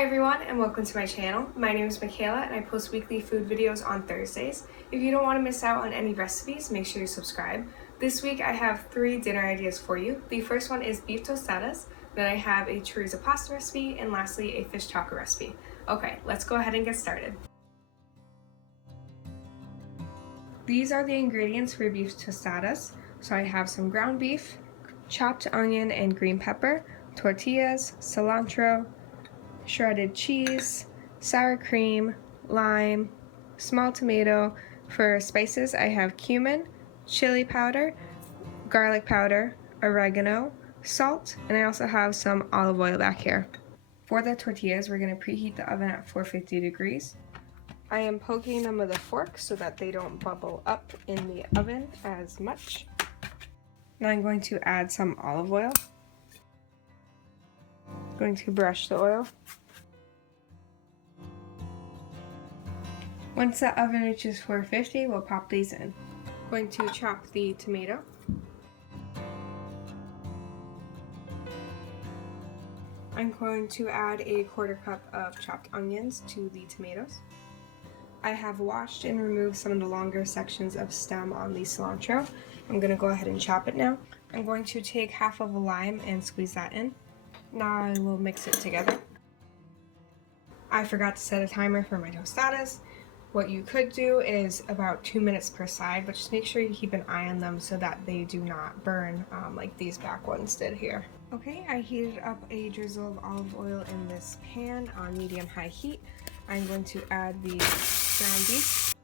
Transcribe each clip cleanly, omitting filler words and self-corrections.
Hi everyone and welcome to my channel. My name is Mikayla and I post weekly food videos on Thursdays. If you don't want to miss out on any recipes, make sure you subscribe. This week I have 3 dinner ideas for you. The first one is beef tostadas, then I have a chorizo pasta recipe, and lastly a fish taco recipe. Okay, let's go ahead and get started. These are the ingredients for beef tostadas. So I have some ground beef, chopped onion and green pepper, tortillas, cilantro, shredded cheese, sour cream, lime, small tomato. For spices, I have cumin, chili powder, garlic powder, oregano, salt, and I also have some olive oil back here. For the tortillas, we're going to preheat the oven at 450 degrees. I am poking them with a fork so that they don't bubble up in the oven as much. Now I'm going to add some olive oil. Going to brush the oil. Once the oven reaches 450, we'll pop these in. Going to chop the tomato. I'm going to add a 1/4 cup of chopped onions to the tomatoes. I have washed and removed some of the longer sections of stem on the cilantro. I'm going to go ahead and chop it now. I'm going to take half of a lime and squeeze that in. Now I will mix it together. I forgot to set a timer for my tostadas. What you could do is about 2 minutes per side, but just make sure you keep an eye on them so that they do not burn like these back ones did here. Okay, I heated up a drizzle of olive oil in this pan on medium-high heat. I'm going to add the ground beef.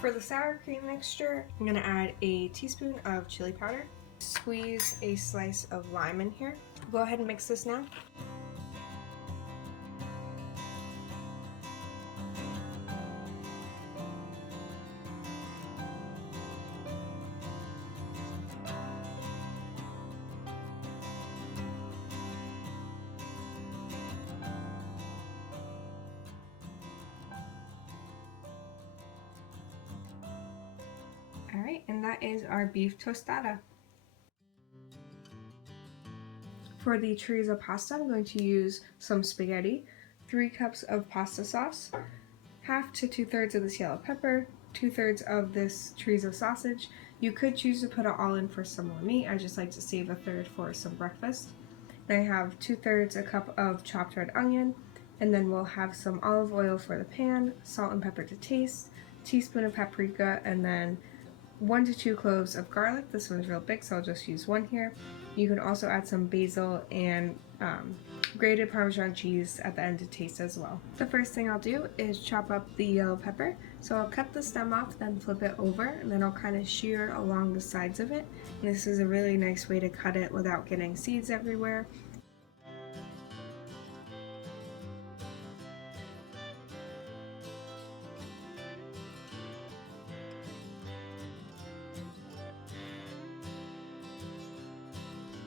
For the sour cream mixture, I'm going to add a teaspoon of chili powder. Squeeze a slice of lime in here. Go ahead and mix this now. Alright, and that is our beef tostada. For the chorizo pasta, I'm going to use some spaghetti, 3 cups of pasta sauce, half to 2/3 of this yellow pepper, 2/3 of this chorizo sausage. You could choose to put it all in for some more meat. I just like to save 1/3 for some breakfast. I have 2/3 a cup of chopped red onion, and then we'll have some olive oil for the pan, salt and pepper to taste, teaspoon of paprika, and then 1 to 2 cloves of garlic. This one's real big, so I'll just use 1 here. You can also add some basil and grated parmesan cheese at the end to taste as well. The first thing I'll do is chop up the yellow pepper. So I'll cut the stem off, then flip it over, and then I'll kind of shear along the sides of it. And this is a really nice way to cut it without getting seeds everywhere.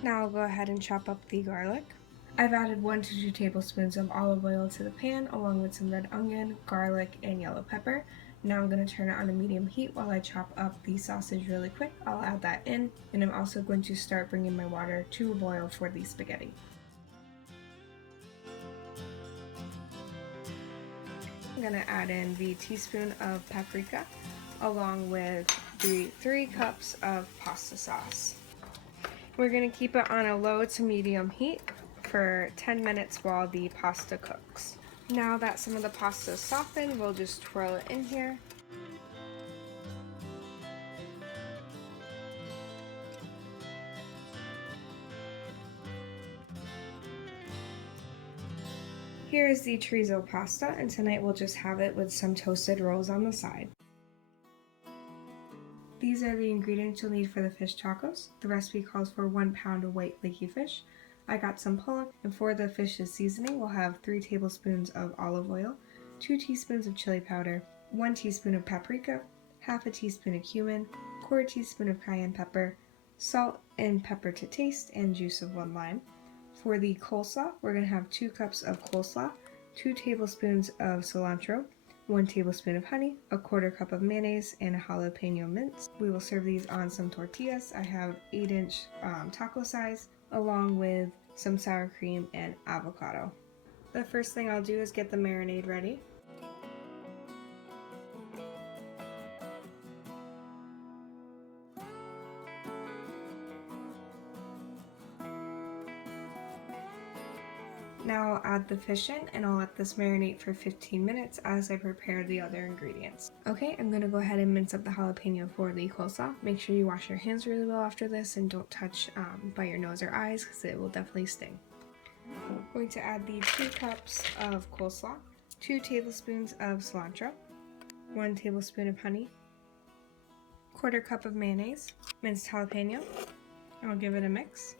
Now I'll go ahead and chop up the garlic. I've added 1 to 2 tablespoons of olive oil to the pan along with some red onion, garlic, and yellow pepper. Now I'm going to turn it on a medium heat while I chop up the sausage really quick. I'll add that in, and I'm also going to start bringing my water to a boil for the spaghetti. I'm going to add in the teaspoon of paprika along with the 3 cups of pasta sauce. We're going to keep it on a low to medium heat for 10 minutes while the pasta cooks. Now that some of the pasta is softened, we'll just twirl it in here. Here is the chorizo pasta, and tonight we'll just have it with some toasted rolls on the side. These are the ingredients you'll need for the fish tacos. The recipe calls for 1 pound of white flaky fish. I got some pollock, and for the fish's seasoning, we'll have 3 tablespoons of olive oil, 2 teaspoons of chili powder, 1 teaspoon of paprika, half a teaspoon of cumin, 1/4 teaspoon of cayenne pepper, salt and pepper to taste, and juice of 1 lime. For the coleslaw, we're going to have 2 cups of coleslaw, 2 tablespoons of cilantro, 1 tablespoon of honey, a 1/4 cup of mayonnaise, and a jalapeno mince. We will serve these on some tortillas. I have 8-inch taco size, along with some sour cream and avocado. The first thing I'll do is get the marinade ready. Now I'll add the fish in and I'll let this marinate for 15 minutes as I prepare the other ingredients. Okay, I'm going to go ahead and mince up the jalapeno for the coleslaw. Make sure you wash your hands really well after this and don't touch by your nose or eyes because it will definitely sting. I'm going to add the 2 cups of coleslaw, 2 tablespoons of cilantro, 1 tablespoon of honey, 1/4 cup of mayonnaise, minced jalapeno, and I'll give it a mix.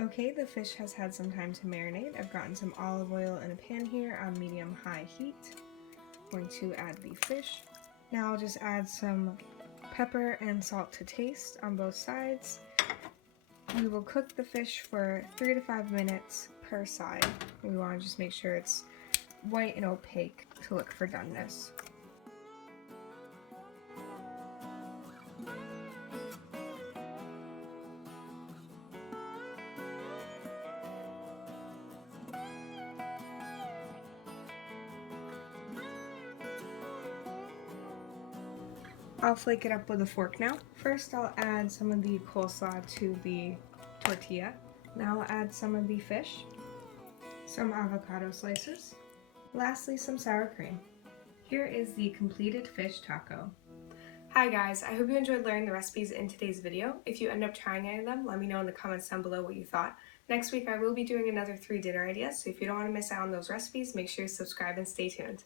Okay, the fish has had some time to marinate. I've gotten some olive oil in a pan here on medium-high heat. I'm going to add the fish. Now I'll just add some pepper and salt to taste on both sides. We will cook the fish for 3 to 5 minutes per side. We want to just make sure it's white and opaque to look for doneness. I'll flake it up with a fork now. First I'll add some of the coleslaw to the tortilla. Now I'll add some of the fish, some avocado slices, lastly some sour cream. Here is the completed fish taco. Hi guys, I hope you enjoyed learning the recipes in today's video. If you end up trying any of them, let me know in the comments down below what you thought. Next week I will be doing another 3 dinner ideas, so if you don't want to miss out on those recipes, make sure you subscribe and stay tuned.